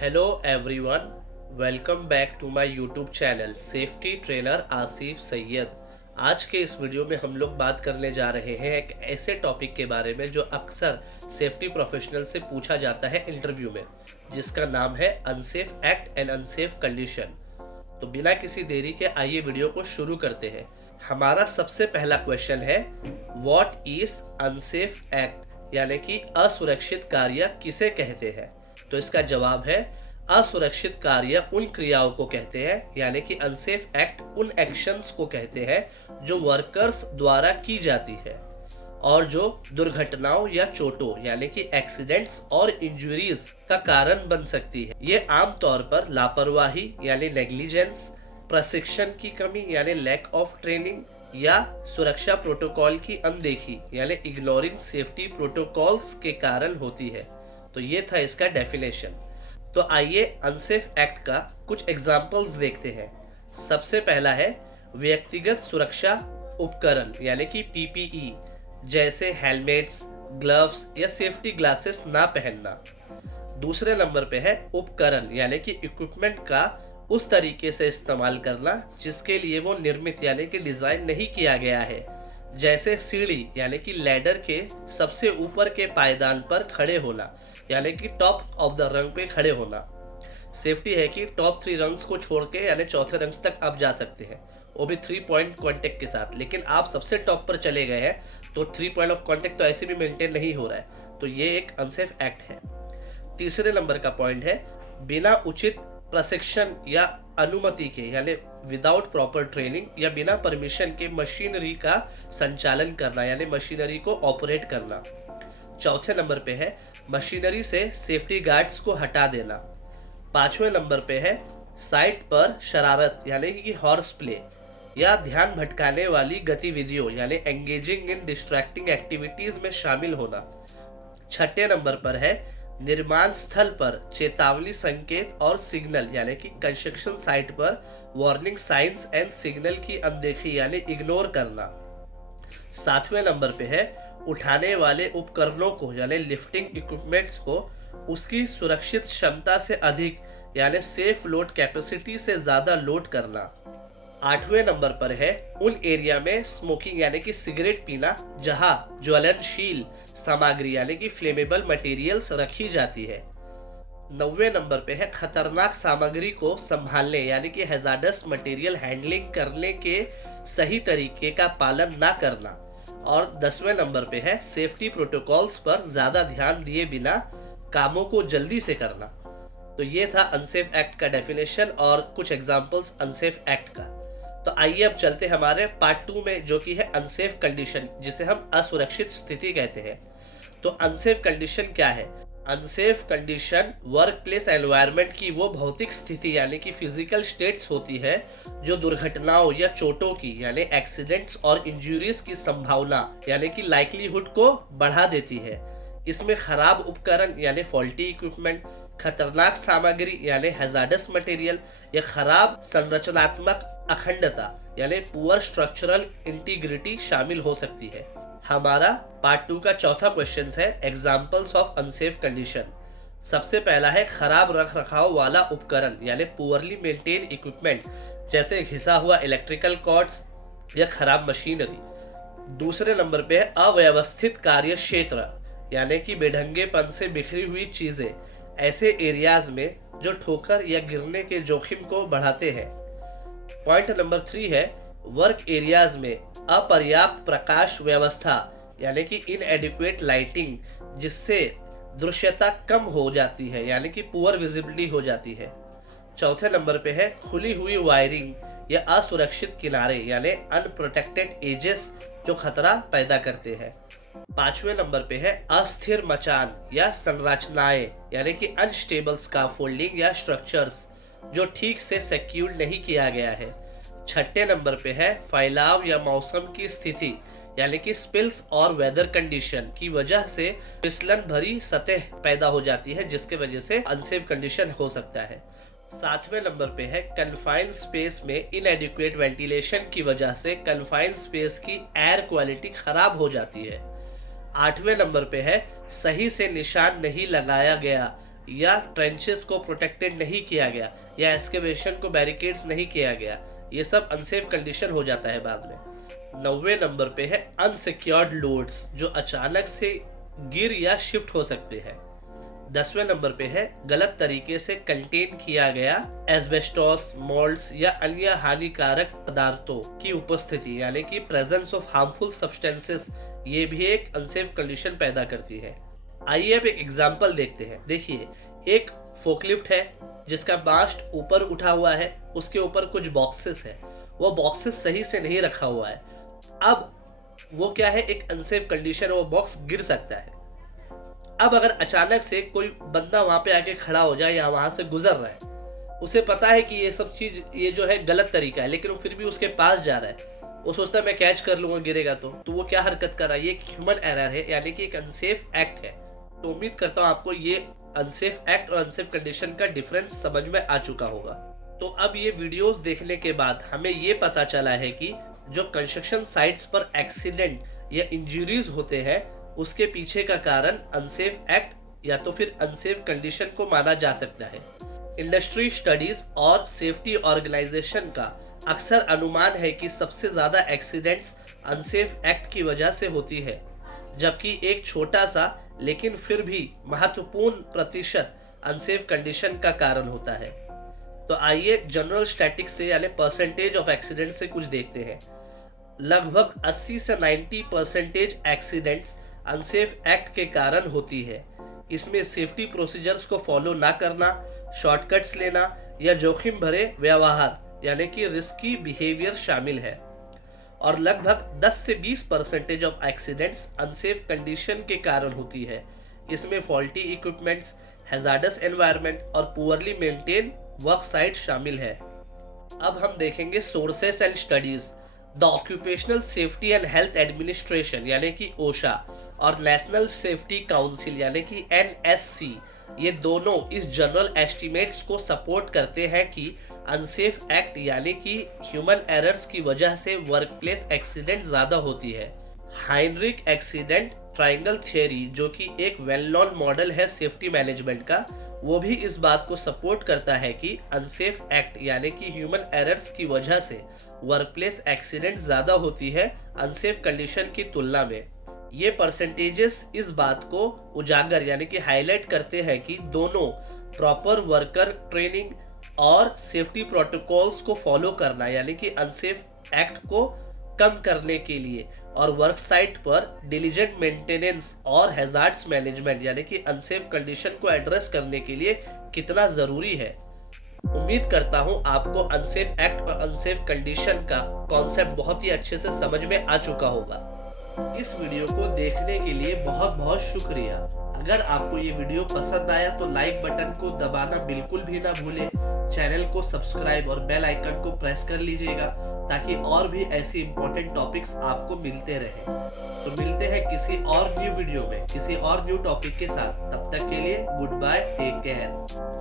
Hello everyone, welcome back to my YouTube channel safety trainer Asif Syed. आज के इस video में हम लोग बात करने जा रहे हैं एक ऐसे टॉपिक के बारे में जो अक्सर सेफ्टी प्रोफेशनल से पूछा जाता है इंटरव्यू में, जिसका नाम है unsafe act and unsafe condition. तो बिना किसी देरी के आइए वीडियो को शुरू करते हैं। हमारा सबसे पहला क्वेश्चन है, व्हाट इज अनसेफ एक्ट, यानी कि असुरक्षित कार्य किसे कहते हैं। तो इसका जवाब है, असुरक्षित कार्य उन क्रियाओं को कहते हैं, यानी कि अनसेफ एक्ट उन एक्शंस को कहते हैं जो वर्कर्स द्वारा की जाती है और जो दुर्घटनाओं या चोटों यानी कि एक्सीडेंट्स और इंजरीज का कारण बन सकती है। ये आमतौर पर लापरवाही यानी नेग्लिजेंस, प्रशिक्षण की कमी यानी लैक ऑफ ट्रेनिंग या सुरक्षा प्रोटोकॉल की अनदेखी यानी इग्नोरिंग सेफ्टी प्रोटोकॉल्स के कारण होती है। तो ये था इसका डेफिनेशन। तो आइए अनसेफ एक्ट का कुछ एग्जाम्पल्स देखते हैं। सबसे पहला है व्यक्तिगत सुरक्षा उपकरण यानी कि पीपीई, जैसे हेलमेट्स, ग्लव्स या सेफ्टी ग्लासेस ना पहनना। दूसरे नंबर पे है उपकरण यानी कि इक्विपमेंट का उस तरीके से इस्तेमाल करना जिसके लिए वो निर्मित यानी कि डिजाइन नहीं किया गया है, जैसे सीढ़ी यानी कि लैडर के सबसे ऊपर के पायदान पर खड़े होना यानी कि टॉप ऑफ द रंग पे खड़े होना। सेफ्टी है कि टॉप 3 रंग्स को छोड़ के यानी चौथे रंग तक आप जा सकते हैं, वो भी 3 पॉइंट कॉन्टेक्ट के साथ। लेकिन आप सबसे टॉप पर चले गए हैं तो 3 पॉइंट ऑफ कॉन्टेक्ट तो ऐसे भी मेंटेन नहीं हो रहा है, तो ये एक अनसेफ एक्ट है। तीसरे नंबर का पॉइंट है बिना उचित प्रशिक्षण या अनुमति के यानी विदाउट प्रॉपर ट्रेनिंग या बिना परमिशन के मशीनरी का संचालन करना यानी मशीनरी को ऑपरेट करना। चौथे नंबर पे है मशीनरी से सेफ्टी गार्ड्स को हटा देना। पांचवें नंबर पे है साइट पर शरारत यानी कि हॉर्स प्ले या ध्यान भटकाने वाली गतिविधियों यानी एंगेजिंग इन डिस्ट्रैक्टिंग एक्टिविटीज में शामिल होना। छठे नंबर पर है निर्माण स्थल पर चेतावनी संकेत और सिग्नल यानी कि कंस्ट्रक्शन साइट पर वार्निंग साइंस एंड सिग्नल की अनदेखी यानी इग्नोर करना। सातवें नंबर पे है उठाने वाले उपकरणों को यानी लिफ्टिंग इक्विपमेंट्स को उसकी सुरक्षित क्षमता से अधिक यानी सेफ लोड कैपेसिटी से ज्यादा लोड करना। आठवें नंबर पर है उन एरिया में स्मोकिंग यानी कि सिगरेट पीना जहां ज्वलनशील सामग्री यानी कि फ्लेमेबल मटेरियल्स रखी जाती है। 9वें नंबर पे है खतरनाक सामग्री को संभालने यानी कि हैजार्डस मटेरियल हैंडलिंग करने के सही तरीके का पालन ना करना। और 10वें नंबर पे है सेफ्टी प्रोटोकॉल्स पर ज्यादा ध्यान दिए बिना कामों को जल्दी से करना। तो ये था अनसेफ एक्ट का डेफिनेशन और कुछ एग्जांपल्स अनसेफ एक्ट का। तो आइए अब चलते हमारे पार्ट 2 में, जो कि है अनसेफ कंडीशन, जिसे हम असुरक्षित स्थिति कहते हैं। तो अनसेफ कंडीशन क्या है? Unsafe condition work place environment की वो भौतिक स्थिति यानी कि फिजिकल स्टेट्स होती है जो दुर्घटनाओं या चोटों की यानी एक्सीडेंट्स और इंजरीज की संभावना यानी कि लाइकलीहुड को बढ़ा देती है। इसमें खराब उपकरण यानी फॉल्टी इक्विपमेंट, खतरनाक सामग्री यानी हैजार्डस मटेरियल या खराब संरचनात्मक अखंडता यानी पुअर स्ट्रक्चरल इंटीग्रिटी शामिल हो सकती है। हमारा पार्ट 2 का चौथा क्वेश्चन है एग्जांपल्स ऑफ अनसेफ कंडीशन। सबसे पहला है खराब रख रखाव वाला उपकरण यानी पुअरली मेंटेन इक्विपमेंट, जैसे घिसा हुआ इलेक्ट्रिकल कॉर्ड्स या खराब मशीनरी। दूसरे नंबर पे है अव्यवस्थित कार्य क्षेत्र यानी कि बेढंगेपन से बिखरी हुई चीजें, ऐसे एरियाज में जो ठोकर या गिरने के जोखिम को बढ़ाते हैं। पॉइंट नंबर 3 है वर्क एरियाज में अपर्याप्त प्रकाश व्यवस्था यानी कि इनएडिक्वेट लाइटिंग, जिससे दृश्यता कम हो जाती है यानी कि पुअर विजिबिलिटी हो जाती है। चौथे नंबर पे है खुली हुई वायरिंग या असुरक्षित किनारे यानी अनप्रोटेक्टेड एजेस जो खतरा पैदा करते हैं। पांचवें नंबर पे है अस्थिर मचान या संरचनाएं यानी कि अनस्टेबल स्काफोल्डिंग या स्ट्रक्चर्स जो ठीक से सिक्योर नहीं किया गया है। छठे नंबर पे है फैलाव या मौसम की स्थिति यानी कि स्पिल्स और वेदर कंडीशन की वजह से फिसलन भरी सतह पैदा हो जाती है, जिसके वजह से अनसेफ कंडीशन हो सकता है। सातवें नंबर पे है कन्फाइंड स्पेस में इनएडिक्वेट वेंटिलेशन की वजह से कन्फाइंड स्पेस की एयर क्वालिटी खराब हो जाती है। आठवें नंबर पे है सही से निशान नहीं लगाया गया या ट्रेंचेस को प्रोटेक्टेड नहीं किया गया या एक्सकेवेशन को बैरिकेड्स नहीं किया गया, ये सब अनसेफ कंडीशन हो जाता है बाद में। 90वें नंबर पे है अनसिक्योर्ड लोड्स, जो अचानक से गिर या शिफ्ट हो सकते हैं। 10वें नंबर पे है गलत तरीके से कंटेन किया गया एस्बेस्टोस, मोल्ड्स या अन्य हानिकारक पदार्थों की उपस्थिति, यानी कि प्रेजेंस ऑफ हार्मफुल सब्सटेंसेस, ये भी एक अनसेफ कंडीशन पैदा करती है। आइए अब एक एग्जांपल देखते हैं। देखिए, एक फोकलिफ्ट है जिसका मास्ट ऊपर उठा हुआ है, उसके ऊपर कुछ बॉक्सेस है, वो बॉक्सेस सही से नहीं रखा हुआ है। अब वो क्या है, एक अनसेफ कंडीशन है, वो बॉक्स गिर सकता है। अब अगर अचानक से कोई बंदा वहां पे आके खड़ा हो जाए या वहां से गुजर रहा है, उसे पता है कि ये सब चीज, ये जो है गलत तरीका है, लेकिन वो फिर भी उसके पास जा रहा है, वो सोचता है मैं कैच कर लूंगा गिरेगा तो वो क्या हरकत कर रहा है, ये एक ह्यूमन एरर है, यानी कि एक अनसेफ एक्ट है। तो उम्मीद करता हूँ आपको ये अनसेफ एक्ट और अनसेफ कंडीशन का डिफरेंस समझ में आ चुका होगा। तो अब ये वीडियोस देखने के बाद हमें ये पता चला है कि जो कंस्ट्रक्शन साइट्स पर एक्सीडेंट या इंजरीज होते हैं, उसके पीछे का कारण अनसेफ एक्ट या तो फिर अनसेफ कंडीशन को माना जा सकता है। इंडस्ट्री स्टडीज और सेफ्टी ऑर्गेनाइजेशन का अक्सर अनुमान है कि सबसे ज्यादा एक्सीडेंट्स अनसेफ एक्ट की वजह से होती है, जबकि एक छोटा सा लेकिन फिर भी महत्वपूर्ण प्रतिशत अनसेफ कंडीशन का कारण होता है। तो आइए जनरल स्टैटिक्स से यानी परसेंटेज ऑफ एक्सीडेंट से कुछ देखते हैं। लगभग 80 से 90% एक्सीडेंट्स अनसेफ एक्ट के कारण होती है। इसमें सेफ्टी प्रोसीजर्स को फॉलो ना करना, शॉर्टकट्स लेना या जोखिम भरे व्यवहार यानी कि रिस्की बिहेवियर शामिल है। और लगभग 10 से 20% ऑफ एक्सीडेंट्स अनसेफ कंडीशन के कारण होती है। इसमें फॉल्टी इक्विपमेंट्स, हैजार्डस एनवायरनमेंट और पुअरली मेंटेन वर्क साइट शामिल है। अब हम देखेंगे sources and studies. The occupational safety and health administration यानी कि ओशा और नेशनल सेफ्टी काउंसिल यानी कि एनएससी, ये दोनों इस जनरल एस्टिमेट्स को सपोर्ट करते हैं कि अनसेफ एक्ट यानी कि ह्यूमन एरर्स की वजह से वर्कप्लेस एक्सीडेंट ज्यादा होती है। हाइनरिक एक्सीडेंट ट्रायंगल थियरी, जो कि एक वेल नोन मॉडल है सेफ्टी मैनेजमेंट का, वो भी इस बात को सपोर्ट करता है कि अनसेफ एक्ट यानी कि ह्यूमन एरर्स की वजह से वर्कप्लेस एक्सीडेंट ज्यादा होती है अनसेफ कंडीशन की तुलना में। ये परसेंटेजेस इस बात को उजागर यानी कि हाईलाइट करते हैं कि दोनों प्रॉपर वर्कर ट्रेनिंग और सेफ्टी प्रोटोकॉल्स को फॉलो करना यानी कि अनसेफ एक्ट को कम करने के लिए और वर्क साइट पर डिलीजेंट मेंटेनेंस और हैजार्ड्स मैनेजमेंट यानी कि अनसेफ कंडीशन को एड्रेस करने के लिए कितना जरूरी है। उम्मीद करता हूं आपको अनसेफ एक्ट और अनसेफ कंडीशन का कॉन्सेप्ट बहुत ही अच्छे से समझ में आ चुका होगा। इस वीडियो को देखने के लिए बहुत बहुत शुक्रिया। अगर आपको ये वीडियो पसंद आया तो लाइक बटन को दबाना बिल्कुल भी ना भूलें। चैनल को सब्सक्राइब और बेल आइकन को प्रेस कर लीजिएगा ताकि और भी ऐसे इंपॉर्टेंट टॉपिक्स आपको मिलते रहे। तो मिलते हैं किसी और न्यू वीडियो में किसी और न्यू टॉपिक के साथ। तब तक के लिए गुड बाय, टेक केयर।